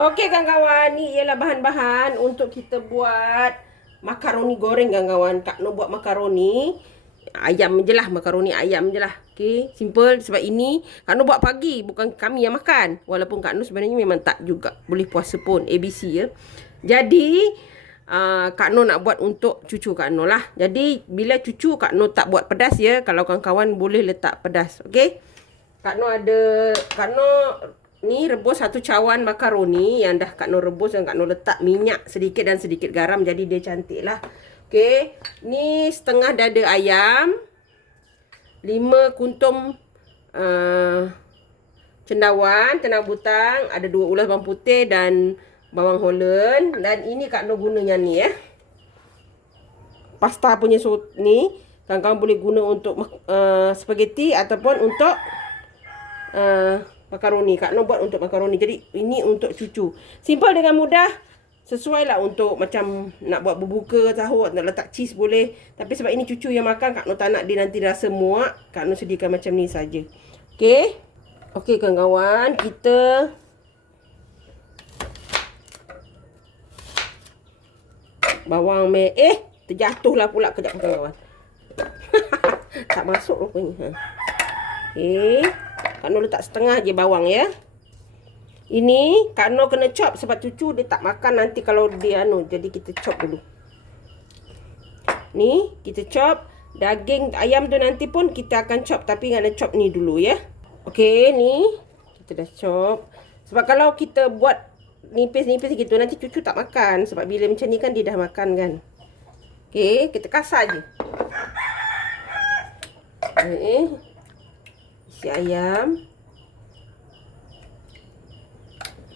Okey kawan-kawan, ni ialah bahan-bahan untuk kita buat makaroni goreng kawan-kawan. Kak Noh buat makaroni. Ayam je lah, makaroni ayam je lah. Okey, simple sebab ini Kak Noh buat pagi, bukan kami yang makan. Walaupun Kak Noh sebenarnya memang tak juga. Boleh puasa pun, ABC ya. Jadi, uh, Kak Noh nak buat untuk cucu Kak Noh lah. Jadi, bila cucu Kak Noh tak buat pedas ya. Kalau kawan-kawan boleh letak pedas. Okey. Kak Noh ada, Kak Noh ni rebus satu cawan makaroni yang dah Kak Nur rebus dan Kak Nur letak minyak sedikit dan sedikit garam jadi dia cantik lah. Okey, ni setengah dada ayam. Lima kuntum uh, cendawan, tenang butang, ada dua ulas bawang putih dan bawang holland dan ini Kak Nur guna yang ni ya. Pasta punya so ni kawan-kawan boleh guna untuk uh, spaghetti ataupun untuk uh, makaroni. Kak Noh buat untuk makaroni. Jadi ini untuk cucu. Simple dengan mudah. Sesuai lah untuk macam nak buat berbuka sahur, nak letak cheese boleh. Tapi sebab ini cucu yang makan, Kak Noh tak nak dia nanti rasa muak. Kak Noh sediakan macam ni saja. Okey. Okey kawan-kawan, kita bawang merah. Eh, terjatuhlah pula kejap kawan-kawan. tak masuk rupanya. Ha. Okey. Kak Nur letak setengah je bawang ya. Ini Kak Nur kena chop sebab cucu dia tak makan nanti kalau dia anu. Jadi kita chop dulu. Ni kita chop. Daging ayam tu nanti pun kita akan chop. Tapi kena chop ni dulu ya. Okey ni. Kita dah chop. Sebab kalau kita buat nipis-nipis gitu nanti cucu tak makan. Sebab bila macam ni kan dia dah makan kan. Okey kita kasar je. Okay isi ayam.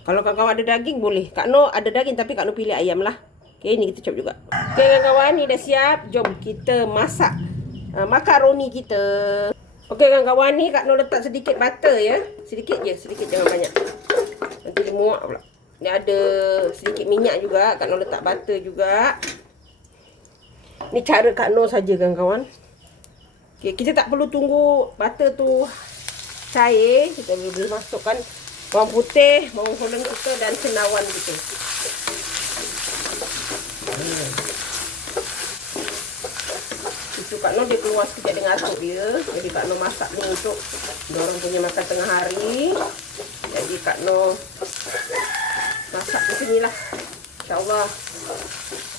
Kalau kawan-kawan ada daging boleh. Kak No ada daging tapi Kak No pilih ayam lah. Okey, ni kita chop juga. Okey kawan-kawan, ni dah siap. Jom kita masak uh, makaroni kita. Okey kawan-kawan, ni Kak No letak sedikit butter ya. Sedikit je, sedikit jangan banyak. Nanti dia muak pula. Ni ada sedikit minyak juga. Kak No letak butter juga. Ni cara Kak No saja kawan-kawan. Okay, kita tak perlu tunggu butter tu cair kita boleh masukkan bawang putih, bawang holland kita dan senawan kita. Itu Kak Noh dia keluar sekejap dengan asap dia. Jadi Kak Noh masak ni untuk orang punya makan tengah hari. Jadi Kak Noh masak macam ni lah. InsyaAllah.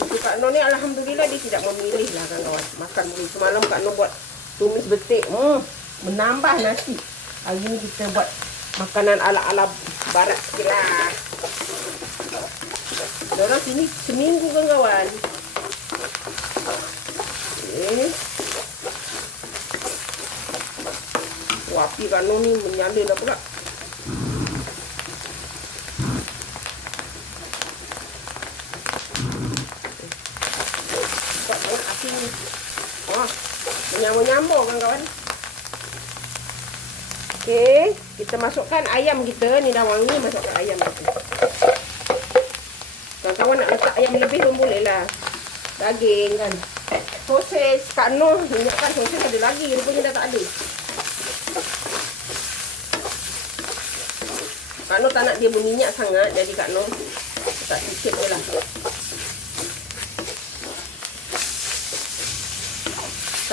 Itu Kak Noh ni Alhamdulillah dia tidak memilih lah kawan-kawan. Makan boleh. Semalam Kak Noh buat tumis betik. Hmm, menambah nasi. Hari ni kita buat makanan ala-ala barat sikit lah. Diorang sini seminggu kan kawan. Okay. Wah, api kanu ni menyala dah pula. Wah, menyambung-nyambung kan kawan. Okey, kita masukkan ayam kita. Ni dah wangi, masukkan ayam kita. Kawan-kawan nak letak ayam lebih pun boleh lah. Daging kan. Sosis Kak Noh. Ingat kan sosis ada lagi. Rupanya dah tak ada. Kak Noh tak nak dia berminyak sangat. Jadi Kak Noh letak sikit je lah.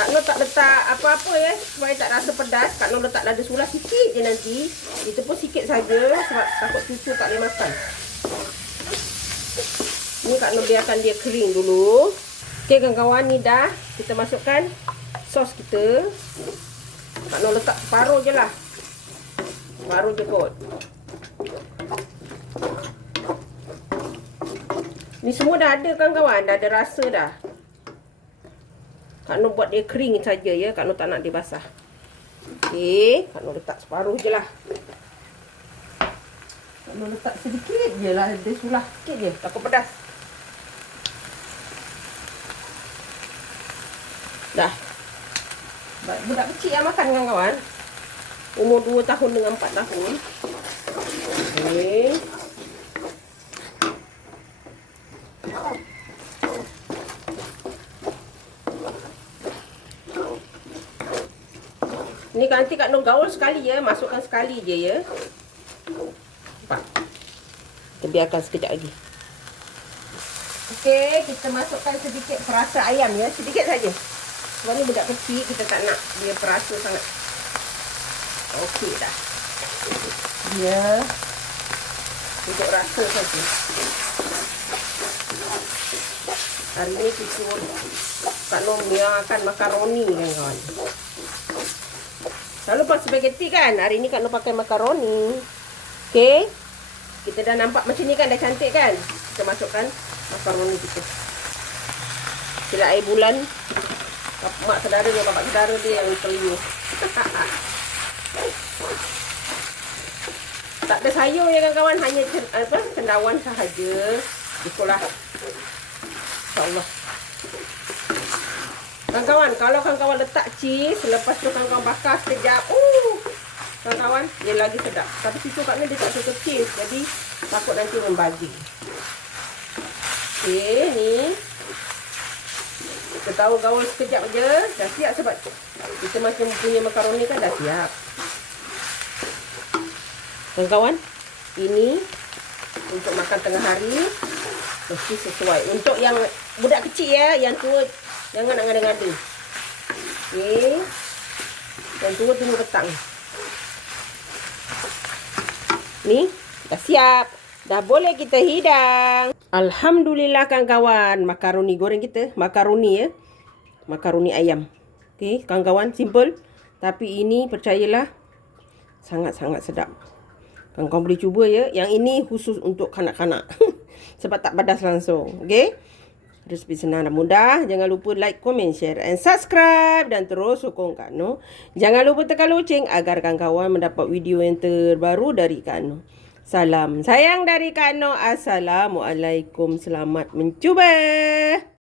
Kak Nur tak letak apa-apa ya supaya tak rasa pedas. Kak Nur letak lada sulah sikit je nanti. Itu pun sikit saja sebab takut cucu tak boleh makan. Ni Kak Nur biarkan dia kering dulu. Okey kawan-kawan ni dah kita masukkan sos kita. Kak Nur letak separuh je lah. Separuh je kot. Ni semua dah ada kan kawan? Dah ada rasa dah. Kak Nur buat dia kering saja ya. Kak Nur tak nak dia basah. Okey. Kak Nur letak separuh je lah. Kak Nur letak sedikit je lah. Dia sulah sikit je. Takut pedas. Dah. Budak kecil yang makan kan kawan. Umur 2 tahun dengan 4 tahun. Okey. Ni nanti Kak Nur gaul sekali ya. Masukkan sekali je ya. Nampak? Okay, biarkan sekejap lagi. Okey, kita masukkan sedikit perasa ayam ya. Sedikit saja. Sebab ni budak kecil, kita tak nak dia perasa sangat. Okey dah. Dia untuk rasa saja. Hari ni kita Kak Nom akan makaroni kan kawan. Selalu pakai spaghetti kan? Hari ni Nom pakai makaroni. Okey. Kita dah nampak macam ni kan dah cantik kan? Kita masukkan makaroni kita. Sila air bulan. Mak saudara dia, bapak saudara dia yang perlu. tak ada sayur ya kawan-kawan. Hanya apa cendawan sahaja. Itulah. InsyaAllah. Kawan-kawan, kalau kawan-kawan letak cheese, lepas tu kawan-kawan bakar sekejap. Uh, kawan-kawan, dia lagi sedap. Tapi situ kat ni dia tak suka cheese. Jadi, takut nanti membagi. Okey, ni. Kita tahu gaul sekejap je. Dah siap sebab kita masih punya makaroni kan dah siap. Kawan-kawan, ini untuk makan tengah hari mesti sesuai. Untuk yang budak kecil ya, yang tua jangan nak ngada-ngada. Okey. Yang tua tunggu petang. Ni, dah siap. Dah boleh kita hidang. Alhamdulillah kawan-kawan, makaroni goreng kita, makaroni ya. Makaroni ayam. Okey, kawan-kawan, simple. Tapi ini percayalah sangat-sangat sedap. Kan kau boleh cuba ya. Yang ini khusus untuk kanak-kanak. Sebab tak padas langsung. Okay. Resipi senang dan mudah. Jangan lupa like, komen, share and subscribe. Dan terus sokong Kak Noh. Jangan lupa tekan loceng agar kawan-kawan mendapat video yang terbaru dari Kak Noh. Salam sayang dari Kak Noh. Assalamualaikum. Selamat mencuba.